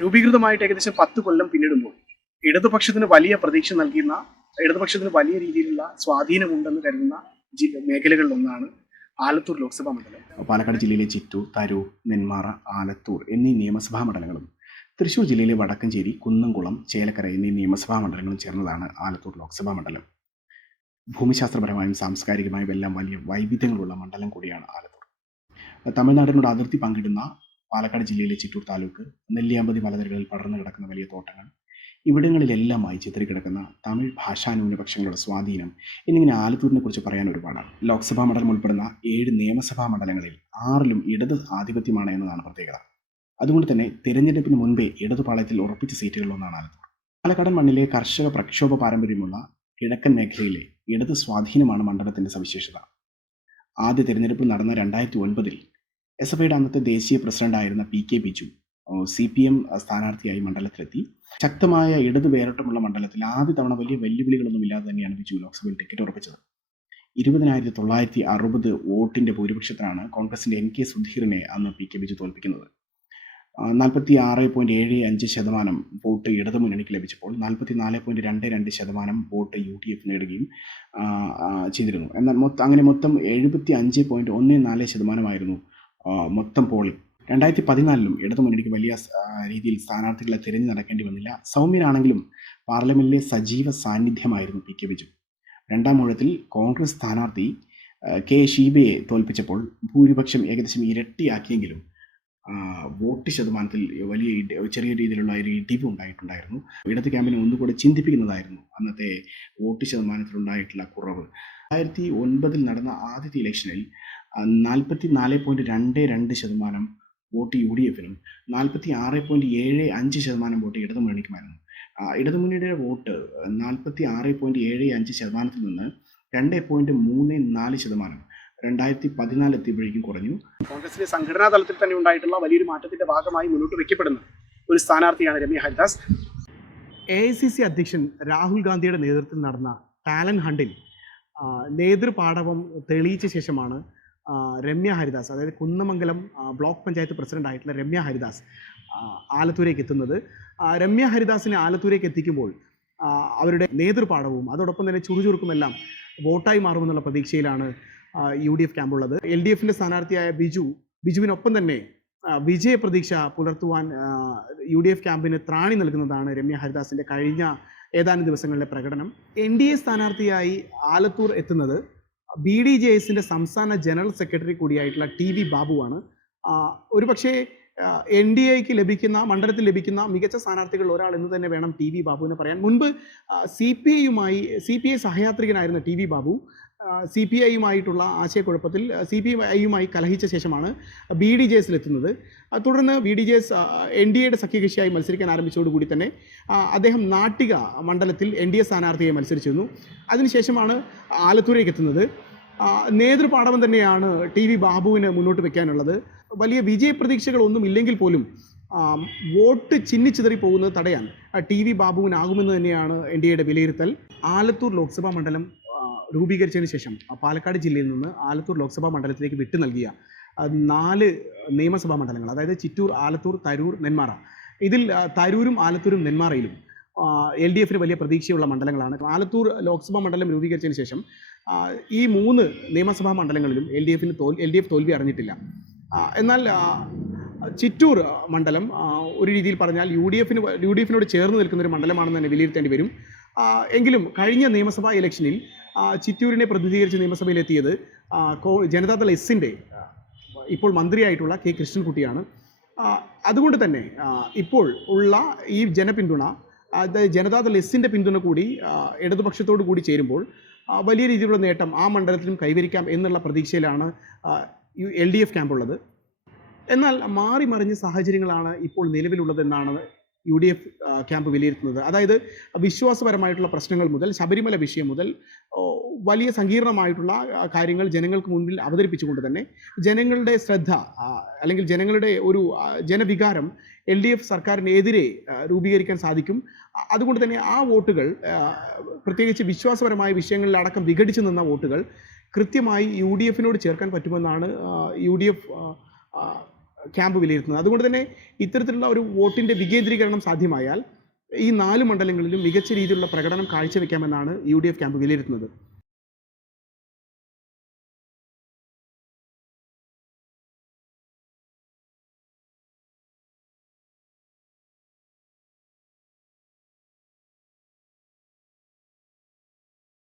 രൂപീകൃതമായിട്ട് ഏകദേശം 10 കൊല്ലം പിന്നിടുമ്പോൾ ഇടതുപക്ഷത്തിന് വലിയ പ്രതീക്ഷ നൽകുന്ന, ഇടതുപക്ഷത്തിന് വലിയ രീതിയിലുള്ള സ്വാധീനമുണ്ടെന്ന് കരുതുന്ന മേഖലകളിലൊന്നാണ് ആലത്തൂർ ലോക്സഭാ മണ്ഡലം. പാലക്കാട് ജില്ലയിലെ ചിറ്റൂർ, തരൂർ, നെന്മാറ, ആലത്തൂർ എന്നീ നിയമസഭാ മണ്ഡലങ്ങളും തൃശ്ശൂർ ജില്ലയിലെ വടക്കഞ്ചേരി, കുന്നംകുളം, ചേലക്കര എന്നീ നിയമസഭാ മണ്ഡലങ്ങളും ചേർന്നതാണ് ആലത്തൂർ ലോക്സഭാ മണ്ഡലം. ഭൂമിശാസ്ത്രപരമായും സാംസ്കാരികമായും എല്ലാം വലിയ വൈവിധ്യങ്ങളുള്ള മണ്ഡലം കൂടിയാണ് ആലത്തൂർ. തമിഴ്നാടിനോട് അതിർത്തി പങ്കിടുന്ന പാലക്കാട് ജില്ലയിലെ ചിറ്റൂർ താലൂക്ക്, നെല്ലിയാമ്പതി മലനിരകളിൽ പടർന്നു കിടക്കുന്ന വലിയ തോട്ടങ്ങൾ, ഇവിടങ്ങളിലെല്ലാമായി ചിതറിക്കിടക്കുന്ന തമിഴ് ഭാഷാ ന്യൂനപക്ഷങ്ങളുടെ സ്വാധീനം എന്നിങ്ങനെ ആലത്തൂരിനെ കുറിച്ച് പറയാൻ ഒരുപാടാണ്. ലോക്സഭാ മണ്ഡലം ഉൾപ്പെടുന്ന 7 നിയമസഭാ മണ്ഡലങ്ങളിൽ 6ലും ഇടത് ആധിപത്യമാണ് എന്നതാണ് പ്രത്യേകത. അതുകൊണ്ട് തന്നെ തിരഞ്ഞെടുപ്പിന് മുൻപേ ഇടതുപാളയത്തിൽ ഉറപ്പിച്ച സീറ്റുകളിലൊന്നാണ് ആലത്തൂർ. പാലക്കാടൻ മണ്ണിലെ കർഷക പ്രക്ഷോഭ പാരമ്പര്യമുള്ള കിഴക്കൻ മേഖലയിലെ ഇടത് സ്വാധീനമാണ് മണ്ഡലത്തിന്റെ സവിശേഷത. ആദ്യ തിരഞ്ഞെടുപ്പ് നടന്ന 2009-ൽ SFIയുടെ അന്നത്തെ ദേശീയ പ്രസിഡന്റായിരുന്ന PK ബിജു CPM സ്ഥാനാർത്ഥിയായി മണ്ഡലത്തിലെത്തി. ശക്തമായ ഇടത് വേരോട്ടമുള്ള മണ്ഡലത്തിൽ ആദ്യ തവണ വലിയ വെല്ലുവിളികളൊന്നുമില്ലാതെ തന്നെയാണ് ബിജു ലോക്സഭയിൽ ടിക്കറ്റ് ഉറപ്പിച്ചത്. 20,960 വോട്ടിന്റെ ഭൂരിപക്ഷത്തിലാണ് കോൺഗ്രസിന്റെ NK സുധീറിനെ അന്ന് PK ബിജു തോൽപ്പിക്കുന്നത്. 46.75% വോട്ട് ഇടതുമുന്നണിക്ക് ലഭിച്ചപ്പോൾ 44.22% വോട്ട് UDF നേടുകയും ചെയ്തിരുന്നു. എന്നാൽ അങ്ങനെ മൊത്തം 75.14% മൊത്തം പോളിംഗ്. 2014-ലും ഇടതുമുന്നണിക്ക് വലിയ രീതിയിൽ സ്ഥാനാർത്ഥികളെ തിരഞ്ഞു നടക്കേണ്ടി വന്നില്ല. സൗമ്യനാണെങ്കിലും പാർലമെന്റിലെ സജീവ സാന്നിധ്യമായിരുന്നു PK ബിജു. രണ്ടാം ഊഴത്തിൽ കോൺഗ്രസ് സ്ഥാനാർത്ഥി K ഷീബയെ തോൽപ്പിച്ചപ്പോൾ ഭൂരിപക്ഷം ഏകദേശം ഇരട്ടിയാക്കിയെങ്കിലും വോട്ട് ശതമാനത്തിൽ ചെറിയ രീതിയിലുള്ള ഒരു ഇടിവ് ഉണ്ടായിട്ടുണ്ടായിരുന്നു. ഇടത് ക്യാമ്പിനെ ഒന്നുകൂടെ ചിന്തിപ്പിക്കുന്നതായിരുന്നു അന്നത്തെ വോട്ട് ശതമാനത്തിലുണ്ടായിട്ടുള്ള കുറവ്. 2009-ൽ നടന്ന ആദ്യത്തെ ഇലക്ഷനിൽ 44.22% വോട്ട് UDFനും 46.75% വോട്ട് ഇടതുമുന്നണിക്കുമായിരുന്നു. ഇടതുമുന്നണിയുടെ വോട്ട് 46.75%-ൽ നിന്ന് 2.34% 2014 എത്തിയപ്പോഴേക്കും കുറഞ്ഞു. കോൺഗ്രസിലെ സംഘടനാ തലത്തിൽ തന്നെ ഉണ്ടായിട്ടുള്ള വലിയൊരു മാറ്റത്തിന്റെ ഭാഗമായി മുന്നോട്ട് വയ്ക്കപ്പെടുന്ന ഒരു സ്ഥാനാർത്ഥിയാണ് രമ്യ ഹരിദാസ്. AICC അധ്യക്ഷൻ രാഹുൽ ഗാന്ധിയുടെ നേതൃത്വത്തിൽ നടന്ന ടാലന്റ് ഹണ്ടിൽ നേതൃപാടവം തെളിയിച്ച ശേഷമാണ് രമ്യ ഹരിദാസ്, അതായത് കുന്നമംഗലം ബ്ലോക്ക് പഞ്ചായത്ത് പ്രസിഡന്റ് ആയിട്ടുള്ള രമ്യ ഹരിദാസ് ആലത്തൂരേക്ക് എത്തുന്നത്. രമ്യ ഹരിദാസിനെ ആലത്തൂരേക്ക് എത്തിക്കുമ്പോൾ അവരുടെ നേതൃപാടവും അതോടൊപ്പം തന്നെ ചുറുചുറുക്കുമെല്ലാം വോട്ടായി മാറുമെന്നുള്ള പ്രതീക്ഷയിലാണ് UDF ക്യാമ്പുള്ളത്. LDFന്റെ സ്ഥാനാർത്ഥിയായ ബിജുവിനൊപ്പം തന്നെ വിജയ പ്രതീക്ഷ പുലർത്തുവാൻ UDF ക്യാമ്പിന് ത്രാണി നൽകുന്നതാണ് രമ്യ ഹരിദാസിന്റെ കഴിഞ്ഞ ഏതാനും ദിവസങ്ങളിലെ പ്രകടനം. NDA സ്ഥാനാർത്ഥിയായി ആലത്തൂർ എത്തുന്നത് BDJSന്റെ സംസ്ഥാന ജനറൽ സെക്രട്ടറി കൂടിയായിട്ടുള്ള TV ബാബുവാണ്. ഒരുപക്ഷെ NDAക്ക് ലഭിക്കുന്ന മണ്ഡലത്തിൽ ലഭിക്കുന്ന മികച്ച സ്ഥാനാർത്ഥികൾ ഒരാൾ എന്ന് തന്നെ വേണം TV ബാബുവിനെ പറയാൻ. മുൻപ് CPI സഹയാത്രികനായിരുന്ന TV ബാബു CPIയുമായിട്ടുള്ള ആശയക്കുഴപ്പത്തിൽ CPIയുമായി കലഹിച്ച ശേഷമാണ് BDJSലെത്തുന്നത്. തുടർന്ന് BDJS NDAയുടെ സഖ്യകക്ഷിയായി മത്സരിക്കാൻ ആരംഭിച്ചതോടുകൂടി തന്നെ അദ്ദേഹം നാട്ടിക മണ്ഡലത്തിൽ NDA സ്ഥാനാർത്ഥിയായി മത്സരിച്ചിരുന്നു. അതിനുശേഷമാണ് ആലത്തൂരേക്ക് എത്തുന്നത്. നേതൃപാടവം തന്നെയാണ് TV ബാബുവിന് മുന്നോട്ട് വയ്ക്കാനുള്ളത്. വലിയ വിജയപ്രതീക്ഷകളൊന്നും ഇല്ലെങ്കിൽ പോലും വോട്ട് ചിന്നിച്ചിതറി പോകുന്നത് തടയാൻ TV ബാബുവിനാകുമെന്ന് തന്നെയാണ് NDAയുടെ വിലയിരുത്തൽ. ആലത്തൂർ ലോക്സഭാ മണ്ഡലം രൂപീകരിച്ചതിന് ശേഷം പാലക്കാട് ജില്ലയിൽ നിന്ന് ആലത്തൂർ ലോക്സഭാ മണ്ഡലത്തിലേക്ക് വിട്ടു നൽകിയ 4 നിയമസഭാ മണ്ഡലങ്ങൾ, അതായത് ചിറ്റൂർ, ആലത്തൂർ, തരൂർ, നെന്മാറ. ഇതിൽ തരൂരും ആലത്തൂരും നെന്മാറയിലും LDFന് വലിയ പ്രതീക്ഷയുള്ള മണ്ഡലങ്ങളാണ്. ആലത്തൂർ ലോക്സഭാ മണ്ഡലം രൂപീകരിച്ചതിന് ശേഷം ഈ 3 നിയമസഭാ മണ്ഡലങ്ങളിലും LDF തോൽവി അറിഞ്ഞിട്ടില്ല. എന്നാൽ ചിറ്റൂർ മണ്ഡലം ഒരു രീതിയിൽ പറഞ്ഞാൽ UDFനോട് ചേർന്ന് നിൽക്കുന്ന ഒരു മണ്ഡലമാണെന്ന് തന്നെ വിലയിരുത്തേണ്ടി വരും. എങ്കിലും കഴിഞ്ഞ നിയമസഭാ ഇലക്ഷനിൽ ചിറ്റൂരിനെ പ്രതിനിധീകരിച്ച് നിയമസഭയിലെത്തിയത് ജനതാദൾ എസിൻ്റെ ഇപ്പോൾ മന്ത്രിയായിട്ടുള്ള K കൃഷ്ണൻകുട്ടിയാണ്. അതുകൊണ്ട് തന്നെ ഇപ്പോൾ ഉള്ള ഈ ജനപിന്തുണ, അതായത് ജനതാദൾ എസിൻ്റെ പിന്തുണ കൂടി ഇടതുപക്ഷത്തോടു കൂടി ചേരുമ്പോൾ വലിയ രീതിയിലുള്ള നേട്ടം ആ മണ്ഡലത്തിലും കൈവരിക്കാം എന്നുള്ള പ്രതീക്ഷയിലാണ് LDF ക്യാമ്പുള്ളത്. എന്നാൽ മാറി മറിഞ്ഞ സാഹചര്യങ്ങളാണ് ഇപ്പോൾ നിലവിലുള്ളതെന്നാണ് UDF ക്യാമ്പ് വിലയിരുത്തുന്നത്. അതായത് വിശ്വാസപരമായിട്ടുള്ള പ്രശ്നങ്ങൾ മുതൽ ശബരിമല വിഷയം മുതൽ വലിയ സങ്കീർണമായിട്ടുള്ള കാര്യങ്ങൾ ജനങ്ങൾക്ക് മുൻപിൽ അവതരിപ്പിച്ചുകൊണ്ട് തന്നെ ജനങ്ങളുടെ ശ്രദ്ധ അല്ലെങ്കിൽ ജനങ്ങളുടെ ഒരു ജനവികാരം LDF സർക്കാരിനെതിരെ രൂപീകരിക്കാൻ സാധിക്കും. അതുകൊണ്ട് തന്നെ ആ വോട്ടുകൾ, പ്രത്യേകിച്ച് വിശ്വാസപരമായ വിഷയങ്ങളിലടക്കം വിഘടിച്ചു നിന്ന വോട്ടുകൾ കൃത്യമായി UDFനോട് ചേർക്കാൻ പറ്റുമെന്നാണ് UDF ക്യാമ്പ് വിലയിരുത്തുന്നത്. അതുകൊണ്ട് തന്നെ ഇത്തരത്തിലുള്ള ഒരു വോട്ടിൻ്റെ വികേന്ദ്രീകരണം സാധ്യമായാൽ ഈ 4 മണ്ഡലങ്ങളിലും മികച്ച രീതിയിലുള്ള പ്രകടനം കാഴ്ചവെക്കാമെന്നാണ് UDF ക്യാമ്പ് വിലയിരുത്തുന്നത്.